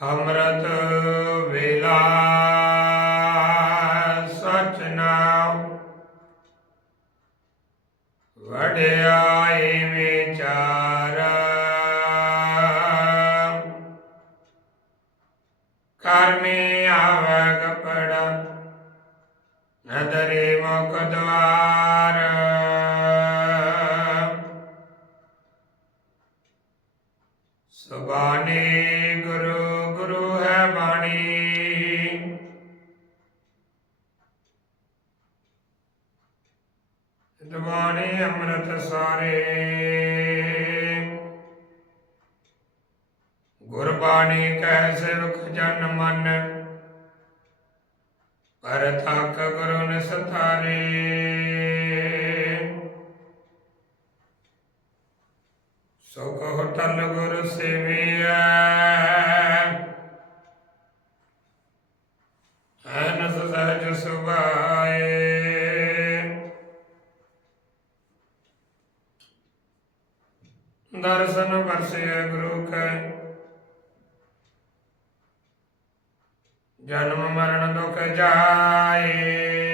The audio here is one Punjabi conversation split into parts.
ਅੰਮ੍ਰਿਤ ਵੇਲਾ ਸਚ ਨਾਮ ਵਡਿਆਈ ਵਿਚਾਰ ਕਰਮੀ ਆਵਗ ਪੜਾ ਨਦਰੇ ਬਾਣੀ, ਗੁਰੂ ਗੁਰੂ ਹੈ ਬਾਣੀ। ਦਵਾਣੀ ਅੰਮ੍ਰਿਤ ਸਾਰੇ। ਗੁਰਬਾਣੀ ਕਹਿ ਸੇਵਕ ਜਨ ਮਨ, ਪਰ ਥਾਕ ਗੁਰੂ ਨਿਸਤਾਰੇ। ਸੋ ਕਹੋ ਟਲ ਗੁਰ ਸੇਵੀਐ। ਅਨਸ ਸਹਜ ਸੁਭਾਏ। ਦਰਸ਼ਨ ਵਰਸਿਆ ਗੁਰੂ ਕੈ। ਜਨਮ ਮਰਨ ਦੁਖ ਜਾਏ।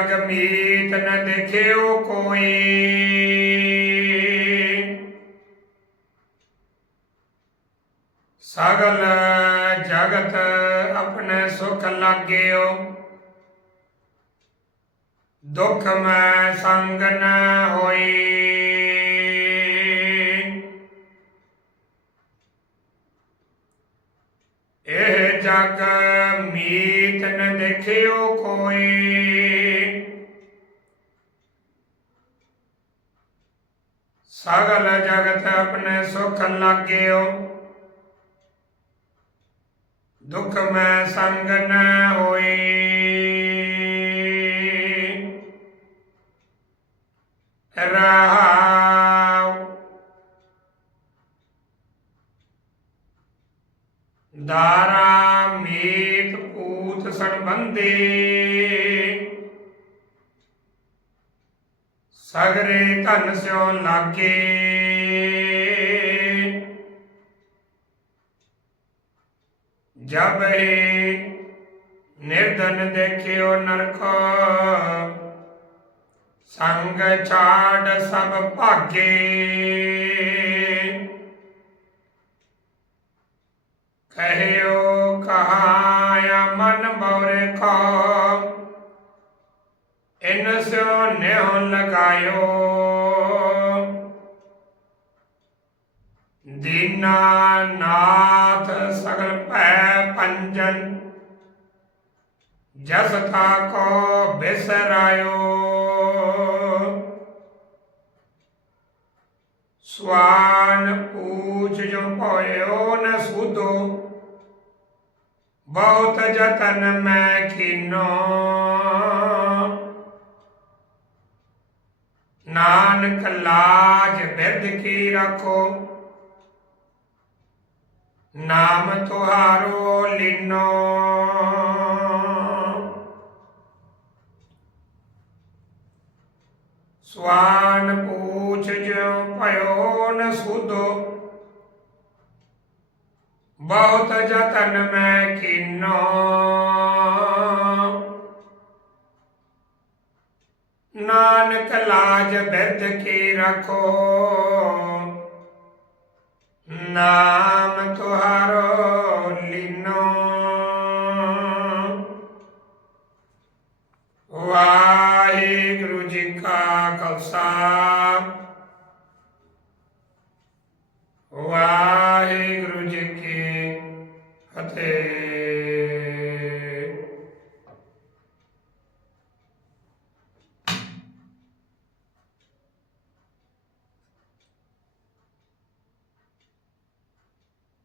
ਇਹ ਜਗ ਮੀਤ ਨ ਦੇਖਿਓ ਕੋਈ ਸਗਲ ਜਗਤ ਆਪਣੇ ਸੁਖ ਲਾਗਿਓ ਦੁਖ ਮੈਂ ਸੰਗ ਨ ਹੋਈ ਇਹ ਜਗ ਮੀਤ ਨ ਦੇਖਿਓ ਕੋਈ ਸਗਲ ਜਗਤ ਆਪਣੇ ਸੁਖ ਲਾਗਿਓ। ਦੁਖ ਮੈਂ ਸੰਗ ਨ ਹੋਈ। ਰਹਾਉ। ਦਾਰਾ ਮੀਤ ਪੂਤ ਸੰਬੰਧੀ ਸਗਰੇ ਧਨ ਸਿਓ ਲਾਗੇ ਜਬ ਹੀ ਨਿਰਧਨ ਦੇਖਿਓ ਨਰਕ ਸੰਗ ਛਾੜ ਸਭ ਭਾਗੇ। ਇਨ ਸਿਓ ਨਿਹੁ ਲਗਾਇਓ। ਦੀਨਾ ਨਾਥ ਪੰਜਨ, ਜਸ ਤਾ ਬਿਸਰਾਇਓ। ਸਵਾਨ ਪੂਛ ਜੋ ਭਇਓ ਨ ਸੁਧੋ ਬਹੁਤ ਜਤਨ ਮੈਂ ਕੀਨੋ। ਨਾਨਕ ਲਾਜ ਬਿਰਧ ਕੀ ਰੱਖੋ? ਨਾਮ ਤੁਹਾਰੋ ਲੀਨੋ। ਸਵਾਨ ਪੂਛ ਜਿਉ ਭਇਓ ਨ ਸੁਧੋ ਬਹੁਤ ਜਤਨ ਮੈਂ ਕੀਨੋ ਨਾਨਕ ਲਾਜ ਬਿਧ ਕੀ ਰੱਖੋ। ਨਾਮ ਤੁਹਾਰੋ ਲਿਨੋ। ਲੀਨੋ ਵਾਹਿਗੁਰੂ ਜੀ ਕਾ ਖਾਲਸਾ। ਵਾਹਿਗੁਰੂ